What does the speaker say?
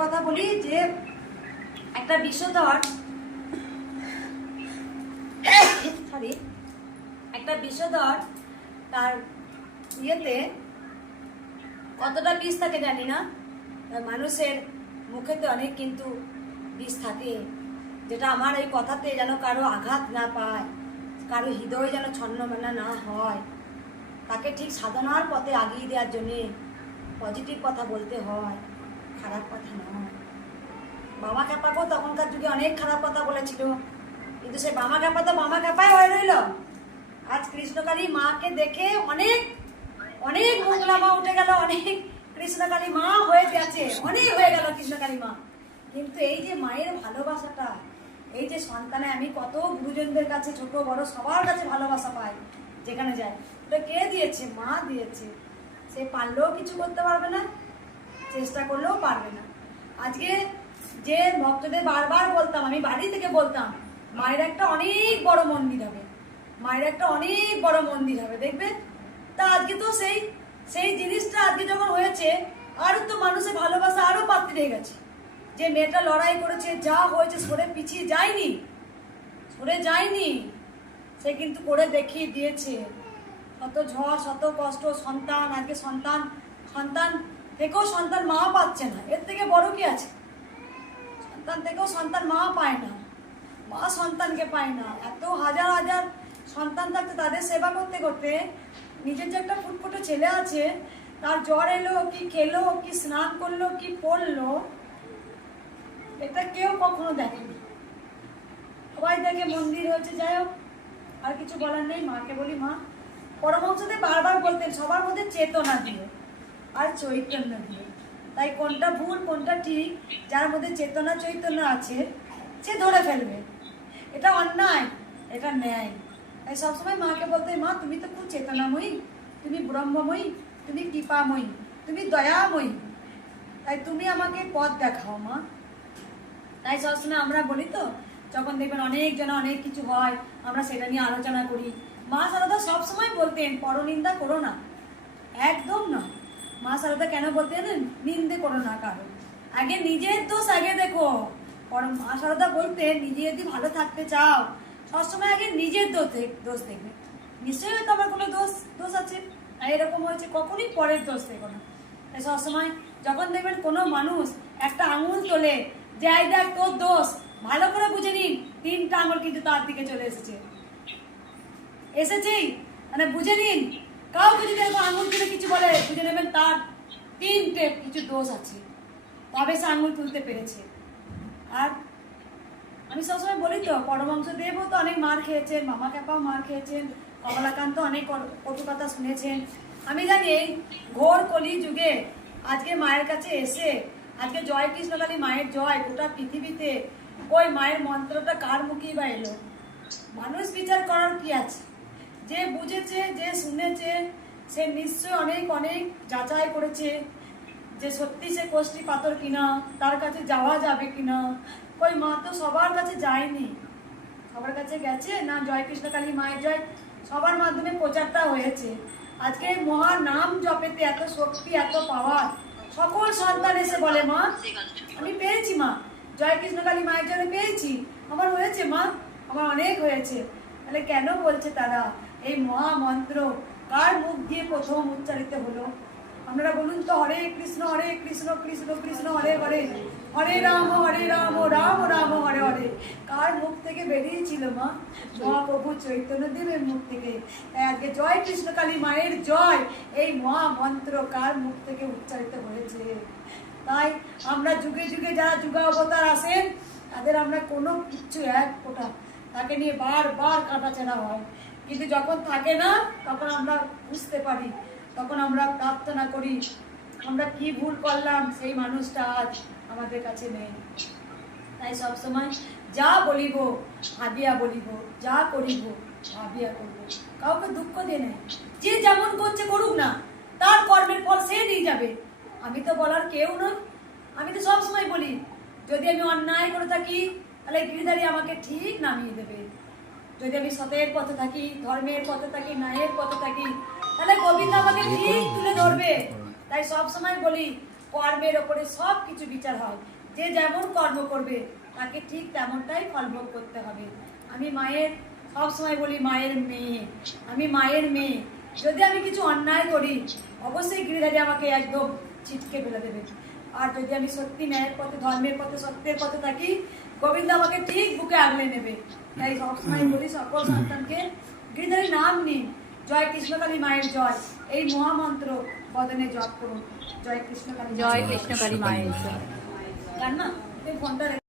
কথা বলি যে একটা বিষধর তার ইয়েতে কতটা বিষ থাকে জানি না, মানুষের মুখেতে অনেক কিন্তু বিষ থাকে, যেটা আমার এই কথাতে যেন কারো আঘাত না পায়, কারো হৃদয় যেন ছন্নমানা না হয়, তাকে ঠিক সাধনার পথে আগিয়ে দেওয়ার জন্যে পজিটিভ কথা বলতে হয়, খারাপ কথা নয়। বাবা খ্যাপাকেও তখনকার যুগে অনেক খারাপ কথা বলেছিল, কিন্তু সে বামা খ্যাপা তো বামা খ্যাপাই হয়ে রইল। আজ কৃষ্ণকালী মাকে দেখে অনেক অনেক মোংলা উঠে গেল, অনেক কৃষ্ণকালী মা হয়ে গেছে, অনেক হয়ে গেল কৃষ্ণকালী মা। কিন্তু এই যে মায়ের ভালোবাসাটা, এই যে সন্তানে, আমি কত গুরুজনদের কাছে ছোট বড় সবার কাছে ভালোবাসা পাই যেখানে যাই, ওটা কে দিয়েছে? মা দিয়েছে। সে পারলেও কিছু করতে পারবে না, চেষ্টা করলেও পারবে না। আজকে যে ভক্তদের বারবার বলতাম, আমি বাড়ি থেকে বলতাম, মায়ের একটা অনেক বড় মন্দির হবে, মায়ের একটা অনেক বড় মন্দির হবে, দেখবে। তা আজকে তো সেই জিনিসটা আজকে যখন হয়েছে, আরো তো মানুষের ভালোবাসা আরো বাড়তে হয়ে গেছে। যে মেয়েটা লড়াই করেছে, যা হয়েছে, সরে পিছিয়ে যায়নি, সে কিন্তু করে দেখিয়ে দিয়েছে। শত ঝড় শত কষ্ট, সন্তান, আজকে সন্তান থেকেও সন্তান মা পাচ্ছে না, এর থেকে বড় কি আছে? সন্তান থেকেও সন্তান মা পায় না, মা সন্তানকে পায় না। এত হাজার হাজার সন্তান থাকতে তাদের সেবা করতে করতে নিজের যে একটা ফুটফুটে ছেলে আছে, তার জ্বর এলো, কি খেলো, কি স্নান করলো, কি পড়লো, এটা কেউ কখনো দেখেনি। সবাই দেখে মন্দির হচ্ছে, যাই হোক, আর কিছু বলার নেই। মাকে বলি, মা পরমহংসদেব বারবার বলতেন সবার মধ্যে চেতনা দিও আর চৈতন্য দিও। তাই কোনটা ভুল কোনটা ঠিক, যার মধ্যে চেতনা চৈতন্য আছে সে ধরে ফেলবে, এটা অন্যায়, এটা ন্যায়। তাই সবসময় মাকে বলতে, মা তুমি তো খুব চেতনাময়ী, তুমি ব্রহ্মময়ী, তুমি কৃপাময়ী, তুমি দয়াময়ী, তাই তুমি আমাকে পথ দেখাও মা। তাই সবসময় আমরা বলি তো, যখন দেখবেন অনেকজন অনেক কিছু হয়, আমরা সেটা নিয়ে আলোচনা করি। মা সারদা সবসময় বলতেন পরনিন্দা করো না, একদম না। মা সারদা কেন বলতেন? নিন্দে করো না কারো, আগে নিজের দোষ আগে দেখো। মা সারদা বলতেন, নিজে যদি ভালো থাকতে চাও, সবসময় আগে নিজের দোষ দেখবে। নিশ্চয়ই হয়তো আমার কোনো দোষ আছে, এরকম হয়েছে, কখনই পরের দোষ দেখো না। তাই সবসময় যখন দেখবেন কোনো মানুষ একটা আঙুল তোলে যে আই দেখ তোর দোষ, ভালো করে বুঝে নিন 3টা আঙুল কিন্তু তার দিকে চলে এসেছেই, মানে বুঝে নিন। কাউকে যদি আঙুল তুলে কিছু বলে, বুঝে নেবেন তার 3টে কিছু দোষ আছে, তবে সে আঙুল তুলতে পেরেছে। আর আমি সবসময় বলি তো, পরমহংসদেবও তো অনেক মার খেয়েছেন, মামা খ্যাপাও মার খেয়েছেন, কমলাকান্ত অনেক কটু কথা শুনেছেন। আমি জানি এই ঘোর কলি যুগে আজকে মায়ের কাছে এসে, আজকে জয় কৃষ্ণকালী মায়ের জয় গোটা পৃথিবীতে, ওই মায়ের মন্ত্রটা কার মুখেই বা এলো? মানুষ বিচার করার কি আছে? যে বুঝেছে, যে শুনেছে, সে নিশ্চয় অনেক অনেক যাচাই করেছে যে সত্যি সে কোষ্ঠী পাথর কিনা, তার কাছে যাওয়া যাবে কিনা। ওই মা তো সবার কাছে যায়নি, সবার কাছে গেছে না। জয় কৃষ্ণকালী মায়ের জয় সবার মাধ্যমে প্রচারটা হয়েছে। আজকে মহা নাম জপেতে এত শক্তি, এত পাওয়ার, সকল সন্তান এসে বলে, মা আমি পেয়েছি, মা জয় কৃষ্ণকালী মায়ের জন্য পেয়েছি, আমার হয়েছে মা, আমার অনেক হয়েছে। তাহলে কেন বলছে তারা? এই মহা মন্ত্র কার মুখ দিয়ে প্রথম উচ্চারিত হলো? আপনারা বলুন তো, হরে কৃষ্ণ কৃষ্ণ কৃষ্ণ হরে হরে, হরে রাম রাম রাম হরে হরে, কার মুখ থেকে বেরিয়েছিল মা? মহাপ্রভু চৈতন্য দেবের মুখ থেকে। তাই আজকে জয় কৃষ্ণকালী মায়ের জয়, এই মহা মন্ত্র কার মুখ থেকে উচ্চারিত হয়েছে। তাই আমরা যুগে যুগে যারা যুগাবতার আসেন, তাদের আমরা কোনো কিচ্ছু এক ফোঁটা তাকে নিয়ে বারবার কাটাছেড়া হয়, কিন্তু যখন থাকে না তখন আমরা বুঝতে পারি, তখন আমরা প্রার্থনা করি, আমরা কি ভুল করলাম, সেই মানুষটা আজ আমাদের কাছে নেই। তাই সবসময় যা বলিব ভাবিয়া বলিব, যা করিব ভাবিয়া করব, কাউকে দুঃখ দিয়ে নেই। যে যেমন করছে করুক না, তার কর্মের ফল সে নিয়ে যাবে। আমি তো বলার কেউ নই। আমি তো সবসময় বলি, যদি আমি অন্যায় করে থাকি তাহলে গিরিধারী আমাকে ঠিক নামিয়ে দেবে। যদি আমি সতের পথে থাকি, ধর্মের পথে থাকি, ন্যায়ের পথে থাকি, তাহলে গোবিন্দ আমাকে ঠিক তুলে ধরবে। তাই সব সময় বলি, কর্মের ওপরে সব কিছু বিচার হয়। যে যেমন কর্ম করবে তাকে ঠিক তেমনটাই ফলভোগ করতে হবে। আমি মায়ের সবসময় বলি মায়ের মেয়ে, আমি মায়ের মেয়ে। যদি আমি কিছু অন্যায় করি অবশ্যই গিরিধারী আমাকে একদম ছিটকে ফেলে দেবে। আর যদি আমি সত্যি ন্যায়ের পথে, ধর্মের পথে, সত্যের পথে থাকি, গোবিন্দ আমাকে ঠিক বুকে আগলে নেবে। তাই সবসময় বলি সকল সন্তানকে গিরিধারী নাম নিন, জয় কৃষ্ণকালী মায়ের জয়, এই মহামন্ত্র বদনে জপ করুন। জয় কৃষ্ণকালী, জয় কৃষ্ণকালী মায়ের জয়। গান না, এই ফোনটা